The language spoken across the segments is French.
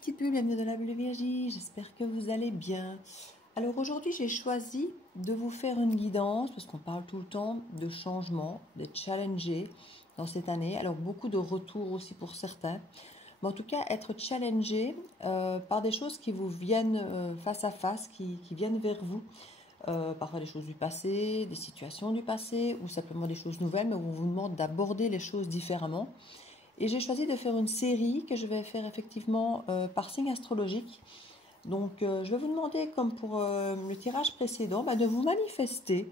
petites bulles, bienvenue dans la bulle de Virgie, j'espère que vous allez bien. Alors aujourd'hui j'ai choisi de vous faire une guidance, parce qu'on parle tout le temps de changement, de challenger dans cette année. Alors beaucoup de retours aussi pour certains, mais en tout cas être challengé par des choses qui vous viennent face à face, qui viennent vers vous. Parfois des choses du passé, des situations du passé, ou simplement des choses nouvelles, mais où on vous demande d'aborder les choses différemment. Et j'ai choisi de faire une série que je vais faire effectivement par signe astrologique. Donc je vais vous demander, comme pour le tirage précédent, de vous manifester.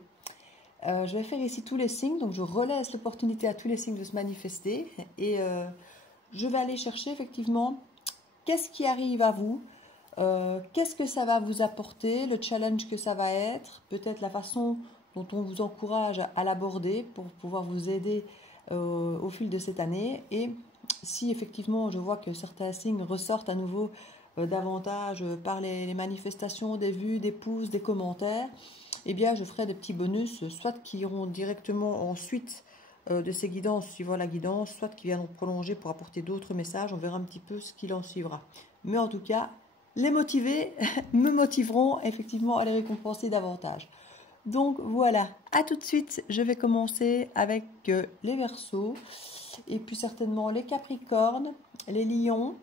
Je vais faire ici tous les signes, donc je relaisse l'opportunité à tous les signes de se manifester. Et je vais aller chercher effectivement qu'est-ce qui arrive à vous, qu'est-ce que ça va vous apporter, le challenge que ça va être, peut-être la façon dont on vous encourage à l'aborder pour pouvoir vous aider au fil de cette année. Et si effectivement je vois que certains signes ressortent à nouveau davantage par les manifestations, des vues, des pouces, des commentaires, eh bien je ferai des petits bonus, soit qui iront directement ensuite de ces guidances suivant la guidance, soit qui viendront prolonger pour apporter d'autres messages. On verra un petit peu ce qu'il en suivra. Mais en tout cas, les motivés me motiveront effectivement à les récompenser davantage. Donc voilà, à tout de suite. Je vais commencer avec les Verseaux et puis certainement les Capricornes, les Lions,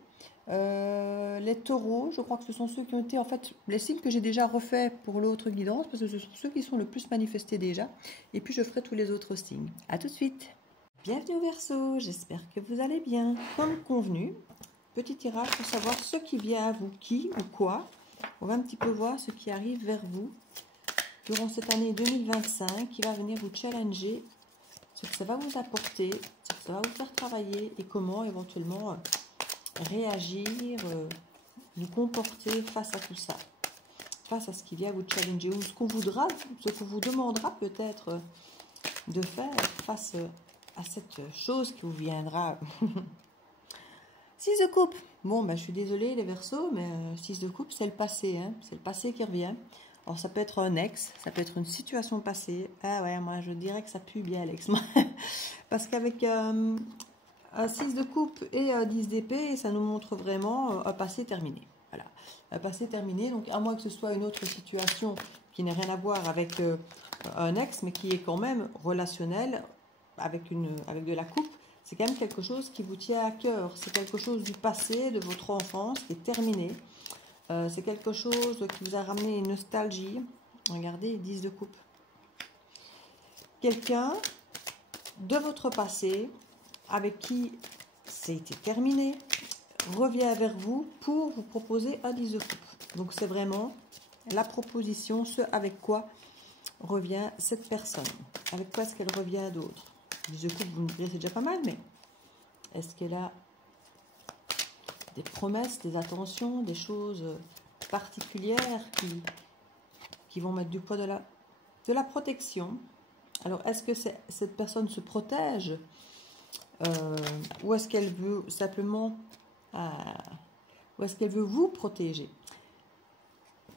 les Taureaux. Je crois que ce sont ceux qui ont été en fait les signes que j'ai déjà refaits pour l'autre guidance, parce que ce sont ceux qui sont le plus manifestés déjà. Et puis je ferai tous les autres signes. À tout de suite. Bienvenue aux Verseaux, j'espère que vous allez bien. Comme convenu, petit tirage pour savoir ce qui vient à vous, qui ou quoi. On va un petit peu voir ce qui arrive vers vous durant cette année 2025, qui va venir vous challenger, ce que ça va vous apporter, ce que ça va vous faire travailler et comment éventuellement réagir, vous comporter face à tout ça, face à ce qui vient vous challenger, ou ce qu'on voudra, ce qu'on vous demandera peut-être de faire face à cette chose qui vous viendra. 6 de coupe. Bon, je suis désolée les Verseaux, mais 6 de coupe, c'est le passé, hein, c'est le passé qui revient. Alors ça peut être un ex, ça peut être une situation passée. Ah ouais, moi je dirais que ça pue bien l'ex. Parce qu'avec un 6 de coupe et un 10 d'épée, ça nous montre vraiment un passé terminé. Voilà, un passé terminé. Donc à moins que ce soit une autre situation qui n'a rien à voir avec un ex, mais qui est quand même relationnel avec de la coupe. C'est quand même quelque chose qui vous tient à cœur. C'est quelque chose du passé, de votre enfance, qui est terminé. C'est quelque chose qui vous a ramené une nostalgie. Regardez, 10 de coupe. Quelqu'un de votre passé, avec qui c'était terminé, revient vers vous pour vous proposer un 10 de coupe. Donc c'est vraiment la proposition, ce avec quoi revient cette personne. Avec quoi est-ce qu'elle revient d'autre? 10 de coupe, vous me direz, c'est déjà pas mal, mais est-ce qu'elle a des promesses, des attentions, des choses particulières qui vont mettre du poids de la protection? Alors, est-ce que cette personne se protège ou est-ce qu'elle veut simplement ou est-ce qu'elle veut vous protéger?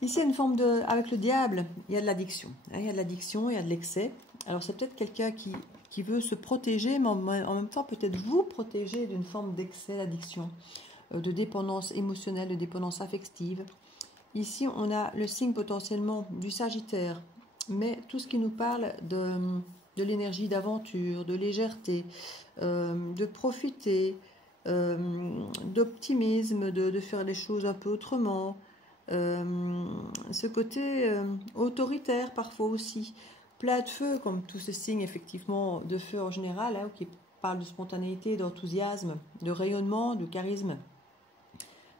Ici, il y a une forme de... Avec le diable, il y a de l'addiction. Il y a de l'addiction, il y a de l'excès. Alors, c'est peut-être quelqu'un qui veut se protéger, mais en même temps, peut-être vous protéger d'une forme d'excès, d'addiction, de dépendance émotionnelle, de dépendance affective. Ici, on a le signe potentiellement du Sagittaire, mais tout ce qui nous parle de l'énergie d'aventure, de légèreté, de profiter, d'optimisme, de faire les choses un peu autrement, ce côté autoritaire parfois aussi, plein de feu, comme tous ces signes effectivement de feu en général, hein, qui parlent de spontanéité, d'enthousiasme, de rayonnement, de charisme.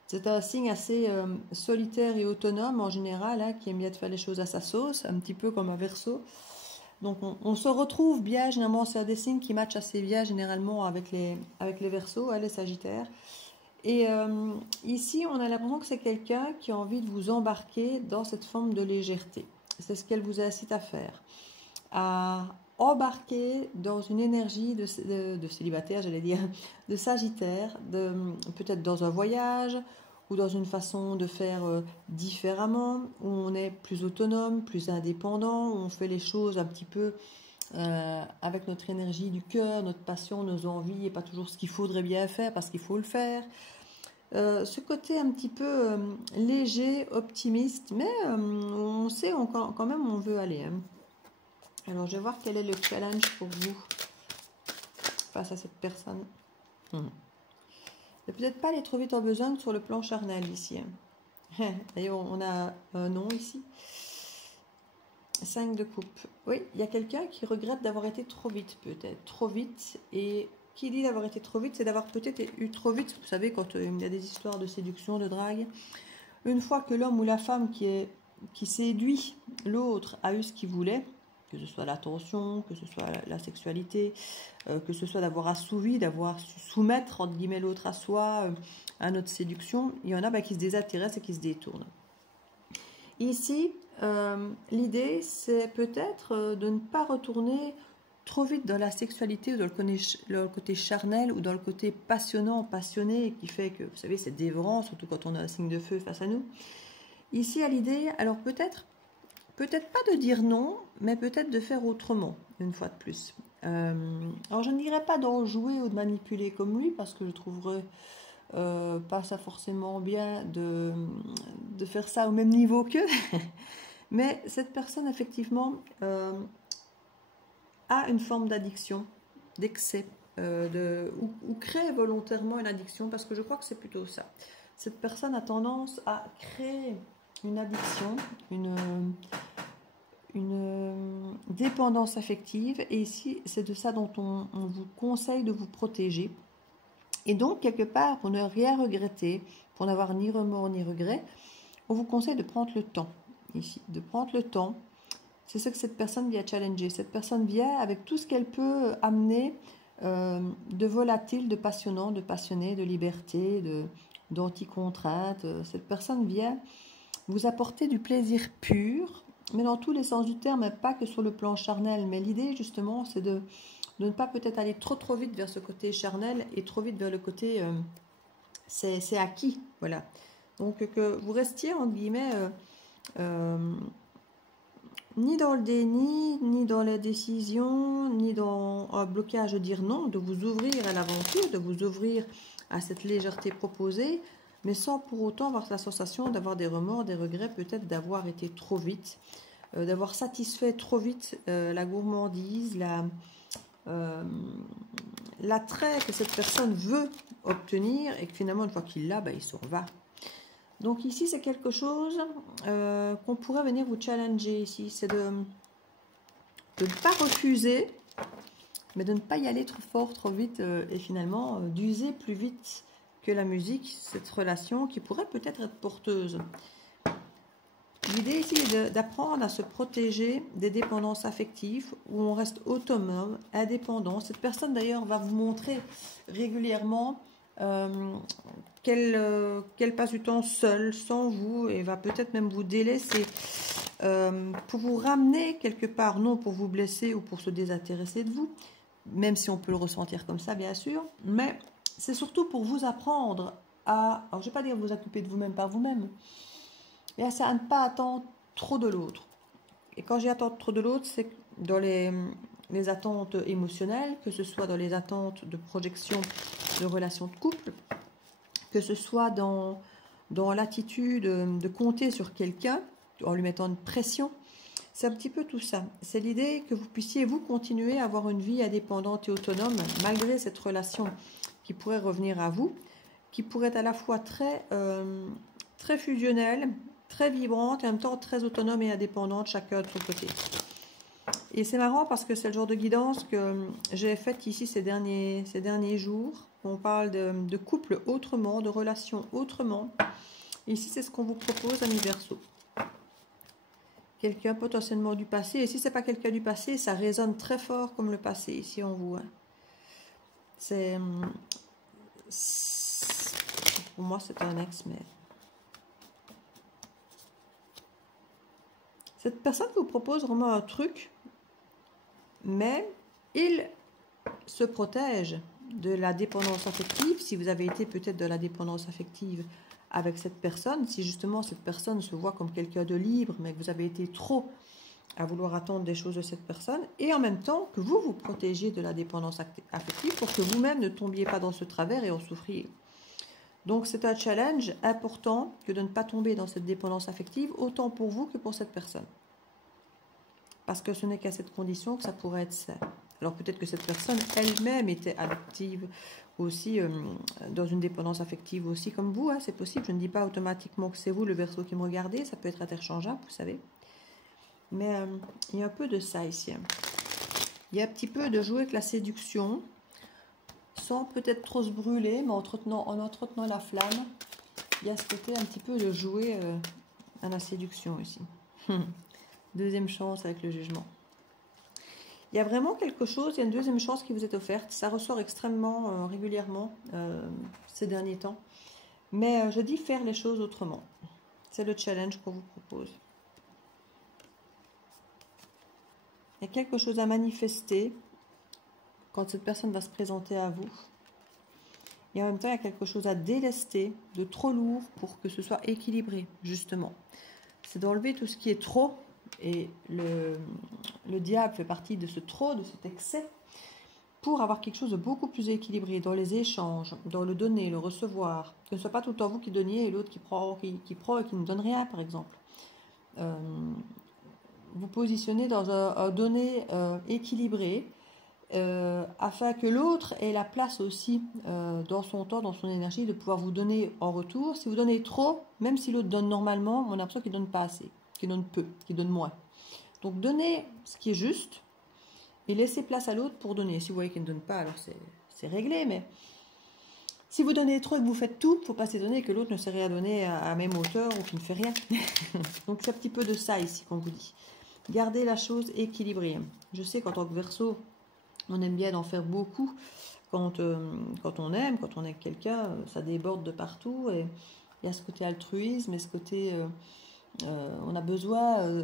C'est un signe assez solitaire et autonome en général, hein, qui aime bien de faire les choses à sa sauce, un petit peu comme un Verseau. Donc on se retrouve bien, généralement c'est des signes qui matchent assez bien généralement avec les Verseaux, hein, les Sagittaires. Et ici on a l'impression que c'est quelqu'un qui a envie de vous embarquer dans cette forme de légèreté. C'est ce qu'elle vous incite à faire. À embarquer dans une énergie de célibataire, j'allais dire, de Sagittaire, peut-être dans un voyage ou dans une façon de faire différemment, où on est plus autonome, plus indépendant, où on fait les choses un petit peu avec notre énergie du cœur, notre passion, nos envies, et pas toujours ce qu'il faudrait bien faire parce qu'il faut le faire. ce côté un petit peu léger, optimiste, mais on sait quand même où on veut aller. Hein. Alors, je vais voir quel est le challenge pour vous face à cette personne. Ne peut-être pas aller trop vite en besogne sur le plan charnel ici. Hein. D'ailleurs, on a un non ici. 5 de coupe. Oui, il y a quelqu'un qui regrette d'avoir été trop vite, peut-être. Trop vite. Et qui dit d'avoir été trop vite, c'est d'avoir peut-être eu trop vite. Vous savez, quand il y a des histoires de séduction, de drague, une fois que l'homme ou la femme qui séduit l'autre a eu ce qu'il voulait, que ce soit l'attention, que ce soit la sexualité, que ce soit d'avoir assouvi, d'avoir su soumettre, entre guillemets, l'autre à soi, à notre séduction, il y en a qui se désintéressent et qui se détournent. Ici, l'idée, c'est peut-être de ne pas retourner trop vite dans la sexualité ou dans le côté charnel ou dans le côté passionnant, passionné, qui fait que, vous savez, c'est dévorant, surtout quand on a un signe de feu face à nous. Ici, à l'idée, alors peut-être pas de dire non, mais peut-être de faire autrement, une fois de plus. Alors, je ne dirais pas d'en jouer ou de manipuler comme lui, parce que je trouverais pas ça forcément bien de faire ça au même niveau qu'eux. Mais cette personne, effectivement, a une forme d'addiction, d'excès, ou crée volontairement une addiction, parce que je crois que c'est plutôt ça. Cette personne a tendance à créer une addiction, une dépendance affective, et ici, c'est de ça dont on vous conseille de vous protéger. Et donc, quelque part, pour ne rien regretter, pour n'avoir ni remords ni regrets, on vous conseille de prendre le temps, ici, de prendre le temps. C'est ce que cette personne vient challenger. Cette personne vient avec tout ce qu'elle peut amener de volatile, de passionnant, de passionné, de liberté, d'anti-contrainte. Cette personne vient vous apporter du plaisir pur, mais dans tous les sens du terme, pas que sur le plan charnel. Mais l'idée, justement, c'est de ne pas peut-être aller trop vite vers ce côté charnel et trop vite vers le côté c'est acquis. Voilà. Donc, que vous restiez, entre guillemets, ni dans le déni, ni dans la décision, ni dans un blocage de dire non, de vous ouvrir à l'aventure, de vous ouvrir à cette légèreté proposée, mais sans pour autant avoir la sensation d'avoir des remords, des regrets, peut-être d'avoir été trop vite, d'avoir satisfait trop vite la gourmandise, l'attrait que cette personne veut obtenir, et que finalement, une fois qu'il l'a, il s'en va. Donc ici, c'est quelque chose qu'on pourrait venir vous challenger ici. C'est de ne pas refuser, mais de ne pas y aller trop fort, trop vite, et finalement d'user plus vite que la musique, cette relation qui pourrait peut-être être porteuse. L'idée ici est d'apprendre à se protéger des dépendances affectives où on reste autonome, indépendant. Cette personne d'ailleurs va vous montrer régulièrement qu'elle passe du temps seule, sans vous, et va peut-être même vous délaisser pour vous ramener quelque part, non pour vous blesser ou pour se désintéresser de vous, même si on peut le ressentir comme ça, bien sûr, mais c'est surtout pour vous apprendre à, alors je ne vais pas dire vous occuper de vous-même par vous-même, mais à ne pas attendre trop de l'autre. Et quand j'ai attendre trop de l'autre, c'est dans les attentes émotionnelles, que ce soit dans les attentes de projection de relations de couple, que ce soit dans l'attitude de compter sur quelqu'un en lui mettant une pression. C'est un petit peu tout ça. C'est l'idée que vous puissiez, vous, continuer à avoir une vie indépendante et autonome, malgré cette relation qui pourrait revenir à vous, qui pourrait être à la fois très fusionnelle, très vibrante, et en même temps très autonome et indépendante, chacun de son côté. Et c'est marrant parce que c'est le genre de guidance que j'ai faite ici ces derniers jours. On parle de couple autrement, de relations autrement. Ici, c'est ce qu'on vous propose, amis Verseaux. Quelqu'un potentiellement du passé. Et si ce n'est pas quelqu'un du passé, ça résonne très fort comme le passé, ici on voit. Pour moi, c'est un ex, mais... Cette personne vous propose vraiment un truc, mais il se protège de la dépendance affective. Si vous avez été peut-être de la dépendance affective avec cette personne, si justement cette personne se voit comme quelqu'un de libre, mais que vous avez été trop à vouloir attendre des choses de cette personne, et en même temps que vous vous protégiez de la dépendance affective pour que vous-même ne tombiez pas dans ce travers et en souffriez. Donc c'est un challenge important que de ne pas tomber dans cette dépendance affective, autant pour vous que pour cette personne. Parce que ce n'est qu'à cette condition que ça pourrait être ça. Alors peut-être que cette personne elle-même était active aussi, dans une dépendance affective aussi comme vous, hein, c'est possible. Je ne dis pas automatiquement que c'est vous le Verseau qui me regardez, ça peut être interchangeable, vous savez. Mais il y a un peu de ça ici. Il y a un petit peu de jouer avec la séduction, sans peut-être trop se brûler, mais en entretenant la flamme. Il y a ce côté un petit peu de jouer à la séduction ici. Deuxième chance avec le jugement. Il y a vraiment quelque chose, il y a une deuxième chance qui vous est offerte. Ça ressort extrêmement régulièrement ces derniers temps. Mais je dis faire les choses autrement. C'est le challenge qu'on vous propose. Il y a quelque chose à manifester quand cette personne va se présenter à vous. Et en même temps, il y a quelque chose à délester de trop lourd pour que ce soit équilibré, justement. C'est d'enlever tout ce qui est trop. Et le diable fait partie de ce trop, de cet excès, pour avoir quelque chose de beaucoup plus équilibré dans les échanges, dans le donner, le recevoir. Que ce ne soit pas tout le temps vous qui donniez et l'autre qui prend et qui ne donne rien, par exemple. Vous positionnez dans un donner équilibré, afin que l'autre ait la place aussi dans son temps, dans son énergie, de pouvoir vous donner en retour. Si vous donnez trop, même si l'autre donne normalement, on a l'impression qu'il ne donne pas assez, qu'il donne peu, qu'il donne moins. Donc donnez ce qui est juste et laissez place à l'autre pour donner. Si vous voyez qu'il ne donne pas, alors c'est réglé, mais si vous donnez trop et que vous faites tout, il ne faut pas s'étonner que l'autre ne sait rien donner à la même hauteur ou qu'il ne fait rien. Donc c'est un petit peu de ça ici qu'on vous dit. Gardez la chose équilibrée. Je sais qu'en tant que Verseau, on aime bien d'en faire beaucoup. Quand on aime, quand on est avec quelqu'un, ça déborde de partout. Et il y a ce côté altruisme et ce côté... on a besoin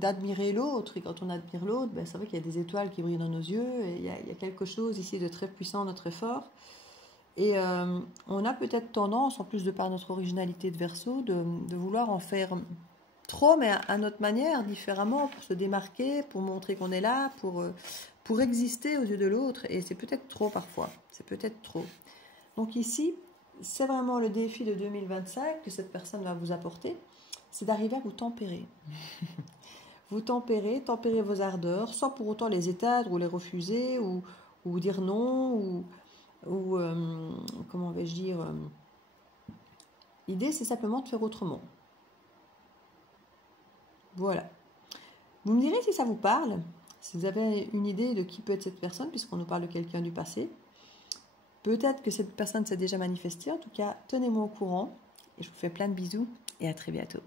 d'admirer l'autre. Et quand on admire l'autre, ben, c'est vrai qu'il y a des étoiles qui brillent dans nos yeux. Et il y a quelque chose ici de très puissant, de très fort. Et on a peut-être tendance, en plus de par notre originalité de Verseau, de vouloir en faire trop, mais à notre manière, différemment, pour se démarquer, pour montrer qu'on est là, pour exister aux yeux de l'autre. Et c'est peut-être trop parfois. C'est peut-être trop. Donc ici, c'est vraiment le défi de 2025 que cette personne va vous apporter. C'est d'arriver à vous tempérer. Vous tempérer vos ardeurs, sans pour autant les éteindre ou les refuser, ou dire non, ou comment vais-je dire, l'idée, c'est simplement de faire autrement. Voilà. Vous me direz si ça vous parle, si vous avez une idée de qui peut être cette personne, puisqu'on nous parle de quelqu'un du passé. Peut-être que cette personne s'est déjà manifestée. En tout cas, tenez-moi au courant. Et je vous fais plein de bisous et à très bientôt.